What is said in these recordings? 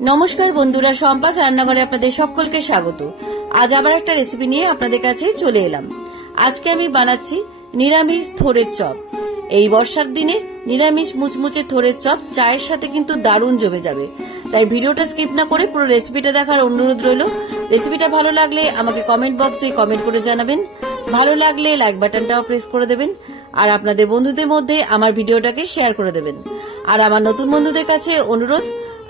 নমস্কার বন্ধুরা, সম্পাস রান্নাঘরে আপনাদের সকলকে স্বাগত। আজ আবার একটা রেসিপি নিয়ে আপনাদের কাছে চলে এলাম। আজকে আমি বানাচ্ছি নিরামিষ থোড়ের চপ। এই বর্ষার দিনে নিরামিষ মুচমুচে থোড়ের চপ চায়ের সাথে কিন্তু দারুণ জমে যাবে। তাই ভিডিওটা স্কিপ না করে পুরো রেসিপিটা দেখার অনুরোধ রইল। রেসিপিটা ভালো লাগলে আমাকে কমেন্ট বক্সে কমেন্ট করে জানাবেন, ভালো লাগলে লাইক বাটনটাও প্রেস করে দেবেন, আর আপনাদের বন্ধুদের মধ্যে আমার ভিডিওটাকে শেয়ার করে দেবেন। আর আমার নতুন বন্ধুদের কাছে অনুরোধ,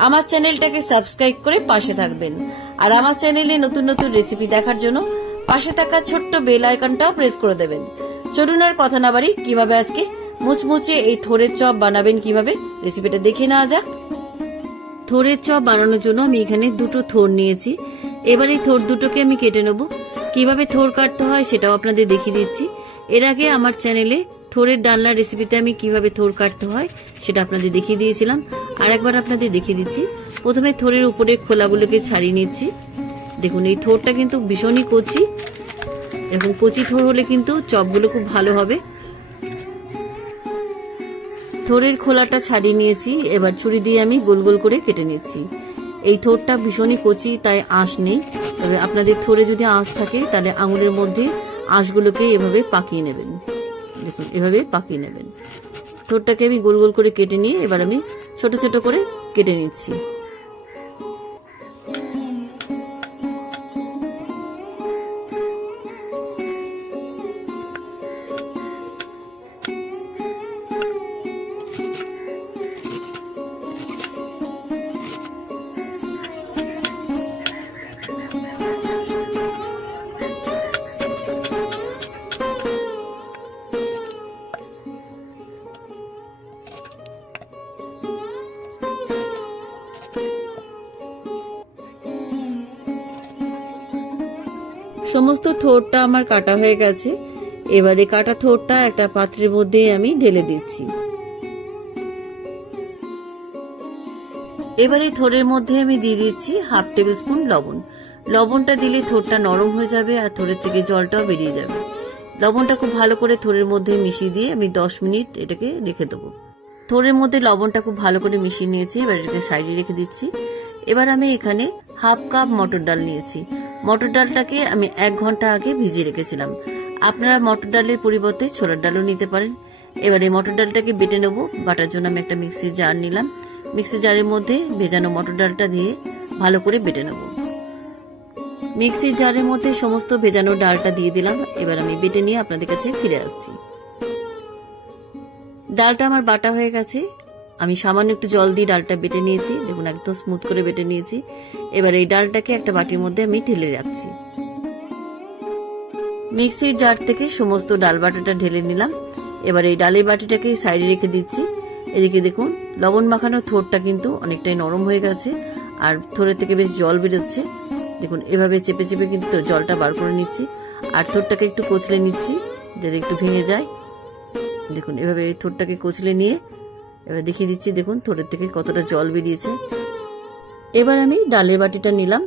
আমার চ্যানেলটাকে সাবস্ক্রাইব করে পাশে থাকবেন। আর আমার চ্যানেলে নতুন নতুন রেসিপি দেখার জন্য পাশে থাকা ছোট্ট বেল আইকনটাও প্রেস করে দেবেন। চলুন আর কথা না বাড়ি, কিভাবে আজকে মুচমুচে এই থোড়ের চপ বানাবেন কিভাবে রেসিপিটা দেখে নেওয়া যাক। থোড়ের চপ বানানোর জন্য আমি এখানে দুটো থোড় নিয়েছি। এবার এই থোড় দুটোকে আমি কেটে নেব। কিভাবে থোড় কাটতে হয় সেটাও আপনাদের দেখিয়ে দিচ্ছি। এর আগে আমার চ্যানেলে থোড়ের ডালনার রেসিপিতে আমি কিভাবে থোড় কাটতে হয় সেটা আপনাদের দেখিয়ে দিয়েছিলাম। আর একবার আপনাদের দেখিয়ে দিচ্ছি। প্রথমে থোড়ের উপরের খোলাগুলোকে ছাড়িয়ে নিচ্ছি। দেখুন এই থোড়টা কিন্তু ভীষণই কচি, এরকম কচি থোড় হলে কিন্তু চপগুলো খুব ভালো হবে। থোড়ের খোলাটা ছাড়িয়ে নিয়েছি। এবার ছুরি দিয়ে আমি গোল গোল করে কেটে নিচ্ছি। এই থোড়টা ভীষণই কচি, তাই আঁশ নেই। তবে আপনাদের থোড়ে যদি আঁশ থাকে তাহলে আঙুলের মধ্যে আঁশগুলোকে এভাবে পাকিয়ে নেবেন। দেখুন এভাবে পাকিয়ে নেবেন। থোড়টাকে আমি গোল গোল করে কেটে নিয়ে এবার আমি ছোট ছোট করে কেটে নিচ্ছি। সমস্ত থোড়টা আমার কাটা হয়ে গেছে। এবারে কাটা থোড়টা একটা পাত্রের মধ্যে আমি ঢেলে দিচ্ছি। এবারে থোড়ের মধ্যে আমি দিয়ে দিচ্ছি 1/2 টেবিল স্পুন লবণ। লবণটা দিলে থোড়টা নরম হয়ে যাবে আর থোড়ের থেকে জলটাও বেরিয়ে যাবে। লবণটা খুব ভালো করে থোড়ের মধ্যে মিশিয়ে দিয়ে আমি 10 মিনিট এটাকে রেখে দেবো। থোড়ের মধ্যে লবণটা খুব ভালো করে মিশিয়ে নিয়েছি। এবার এটাকে সাইডে রেখে দিচ্ছি। এবার আমি এখানে 1/2 কাপ মটর ডাল নিয়েছি। মটর ডালটাকে আমি 1 ঘন্টা আগে ভিজিয়ে রেখেছিলাম। আপনারা মটর ডালের পরিবর্তে ছোলার ডালও নিতে পারেন। এবার এই মটর ডালটাকে বেটে নেব। বাটার জন্য আমি একটা মিক্সির জার নিলাম। মিক্সির জারের মধ্যে ভেজানো মটর ডালটা দিয়ে ভালো করে বেটে নেব। মিক্সির জারের মধ্যে সমস্ত ভেজানো ডালটা দিয়ে দিলাম। এবার আমি বেটে নিয়ে আপনাদের কাছে ফিরে আসছি। ডালটা আমার বাটা হয়ে গেছে। আমি সামান্য একটু জল দিয়ে ডালটা বেটে নিয়েছি। দেখুন একদম স্মুথ করে বেটে নিয়েছি। এবার এই ডালটাকে একটা বাটির মধ্যে আমি ঢেলে রাখছি। মিক্সির জার থেকে সমস্ত ডাল বাটাটা ঢেলে নিলাম। এবার এই ডালের বাটিটাকে সাইডে রেখে দিচ্ছি। এদিকে দেখুন লবণ মাখানো থোড়টা কিন্তু অনেকটাই নরম হয়ে গেছে আর থোড়ের থেকে বেশ জল বেরোচ্ছে। দেখুন এভাবে চেপে চেপে কিন্তু জলটা বার করে নিচ্ছি আর থোড়টাকে একটু কচলে নিচ্ছি যাতে একটু ভেঙে যায়। দেখুন এভাবে এই থোড়টাকে কচলে নিয়ে এবার দেখিয়ে দিচ্ছি। দেখুন থোড়ের থেকে কতটা জল বেরিয়েছে। এবার আমি ডালের বাটিটা নিলাম।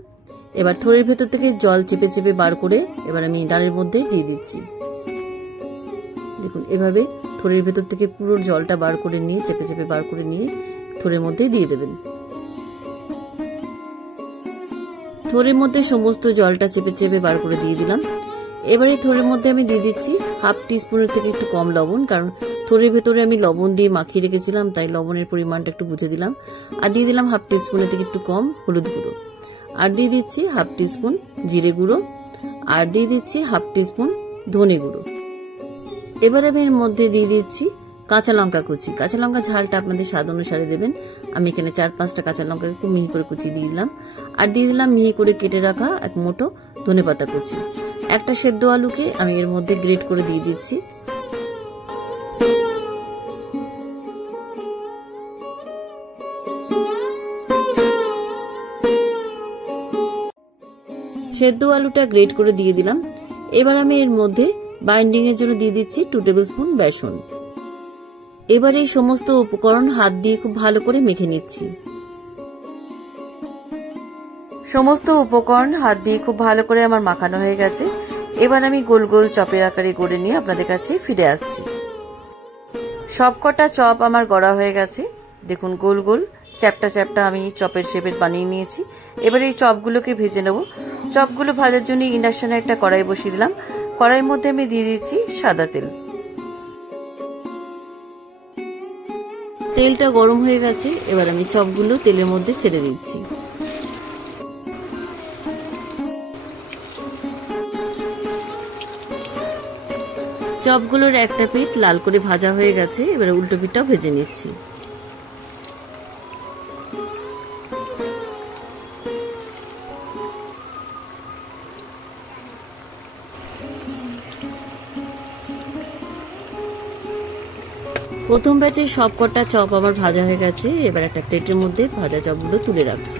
এবার থোড়ের ভেতর থেকে জল চেপে চেপে বার করে এবার আমি ডালের মধ্যে দিয়ে দিচ্ছি। দেখুন এভাবে থোড়ের ভেতর থেকে পুরো জলটা বার করে নিয়ে চেপে চেপে বার করে নিয়ে থোড়ের মধ্যে দিয়ে দেবেন। থোড়ের মধ্যে সমস্ত জলটা চেপে চেপে বার করে দিয়ে দিলাম। এবার এই থোড়ের মধ্যে আমি দিয়ে দিচ্ছি 1/2 টিস্পুনের থেকে একটু কম লবণ, কারণ থোড়ের ভেতরে আমি লবণ দিয়ে মাখিয়ে রেখেছিলাম, তাই লবণের পরিমাণটা একটু বুঝে দিলাম। আর দিয়ে দিলাম 1/2 টিস্পুনের থেকে একটু কম হলুদ গুঁড়ো। আর দিয়ে দিচ্ছি 1/2 টিস্পুন জিরে গুঁড়ো। আর দিয়ে দিচ্ছি 1/2 টিস্পুন ধনে গুঁড়ো। এবার আমি এর মধ্যে দিয়ে দিচ্ছি কাঁচা লঙ্কা কুচি। কাঁচা লঙ্কা ঝালটা আপনাদের স্বাদ অনুসারে দেবেন। আমি এখানে 4-5টা কাঁচা লঙ্কাকে খুব মিহি করে কুচি দিয়ে দিলাম। আর দিয়ে দিলাম মিহি করে কেটে রাখা এক মুঠো ধনেপাতা কুচি। একটা সেদ্ধ আলুকে আমি এর মধ্যে গ্রেট করে দিয়ে দিচ্ছি। সেদ্ধ আলুটা গ্রেট করে দিয়ে দিলাম। এবার আমি এর মধ্যে বাইন্ডিং এর জন্য দিয়ে দিচ্ছি 2 টেবিল স্পুন বেসন। এবার এই সমস্ত উপকরণ হাত দিয়ে খুব ভালো করে মেখে নিচ্ছি। সমস্ত উপকরণ হাত দিয়ে খুব ভালো করে আমার মাখানো হয়ে গেছে। এবার আমি গোল গোল চপের আকারে গড়ে নিয়ে আপনাদের কাছে ফিরে আসছি। সবকটা চপ আমার গড়া হয়ে গেছে। দেখুন গোল গোল চ্যাপটা চ্যাপটা আমি চপের শেপের বানিয়ে নিয়েছি। এবার এই চপগুলোকে ভেজে নেব। চপগুলো ভাজার জন্য ইন্ডাকশনে একটা কড়াই বসিয়ে দিলাম। কড়াইয়ের মধ্যে আমি দিয়ে দিচ্ছি সাদা তেল। তেলটা গরম হয়ে গেছে, এবার আমি চপগুলো তেলের মধ্যে ছেড়ে দিচ্ছি। চপগুলোর একটা পিঠ লাল করে ভাজা হয়ে গেছে, এবার উল্টো পিঠটাও ভেজে নিচ্ছি। প্রথম ব্যাচে সব কটা চপ আমার ভাজা হয়ে গেছে, এবার একটা প্লেটের মধ্যে ভাজা চপগুলো তুলে রাখছি।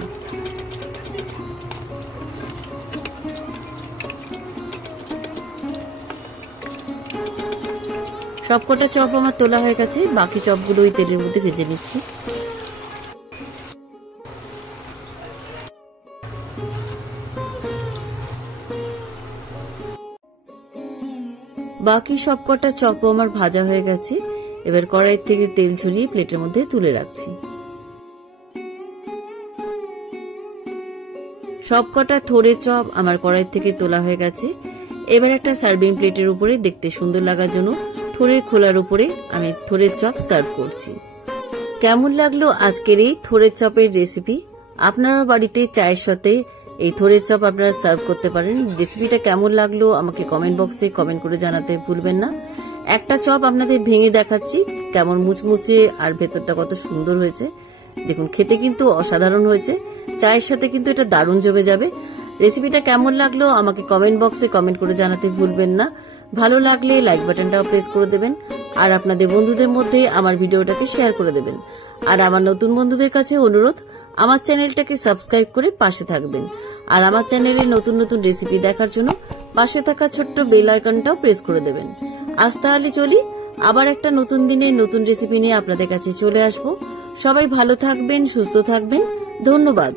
সব কটা চপ আমার তোলা হয়ে গেছে, বাকি চপগুলো ওই তেলের মধ্যে ভেজে নিচ্ছি। বাকি সব কটা চপ আমার ভাজা হয়ে গেছে, এবার কড়াই থেকে তেল ঝরিয়ে প্লেটের মধ্যে তুলে রাখছি। সব কটা থোড়ের চপ আমার কড়াই থেকে তোলা হয়ে গেছে, এবার একটা সার্ভিং প্লেটের উপরে দেখতে সুন্দর লাগার জন্য থোড়ের খোলার উপরে আমি থোড়ের চপ সার্ভ করছি। কেমন লাগলো আজকের এই থোড়ের চপের রেসিপি? আপনারা বাড়িতে চায়ের সাথে এই থোড়ের চপ আপনারা সার্ভ করতে পারেন। রেসিপিটা কেমন লাগলো আমাকে কমেন্ট বক্সে কমেন্ট করে জানাতে ভুলবেন না। একটা চপ আপনাদের ভেঙে দেখাচ্ছি, কেমন মুচমুচে আর ভেতরটা কত সুন্দর হয়েছে। দেখুন, খেতে কিন্তু অসাধারণ হয়েছে। চায়ের সাথে কিন্তু এটা দারুণ জমে যাবে। রেসিপিটা কেমন লাগলো আমাকে কমেন্ট বক্সে কমেন্ট করে জানাতে ভুলবেন না। ভালো লাগলে লাইক বাটনটাও প্রেস করে দেবেন, আর আপনাদের বন্ধুদের মধ্যে আমার ভিডিওটাকে শেয়ার করে দেবেন। আর আমার নতুন বন্ধুদের কাছে অনুরোধ, আমার চ্যানেলটাকে সাবস্ক্রাইব করে পাশে থাকবেন। আর আমার চ্যানেলে নতুন নতুন রেসিপি দেখার জন্য পাশে থাকা ছোট্ট বেল আইকনটাও প্রেস করে দেবেন। আজ তাহলে চলি, আবার একটা নতুন দিনে নতুন রেসিপি নিয়ে আপনাদের কাছে চলে আসবো। সবাই ভালো থাকবেন, সুস্থ থাকবেন। ধন্যবাদ।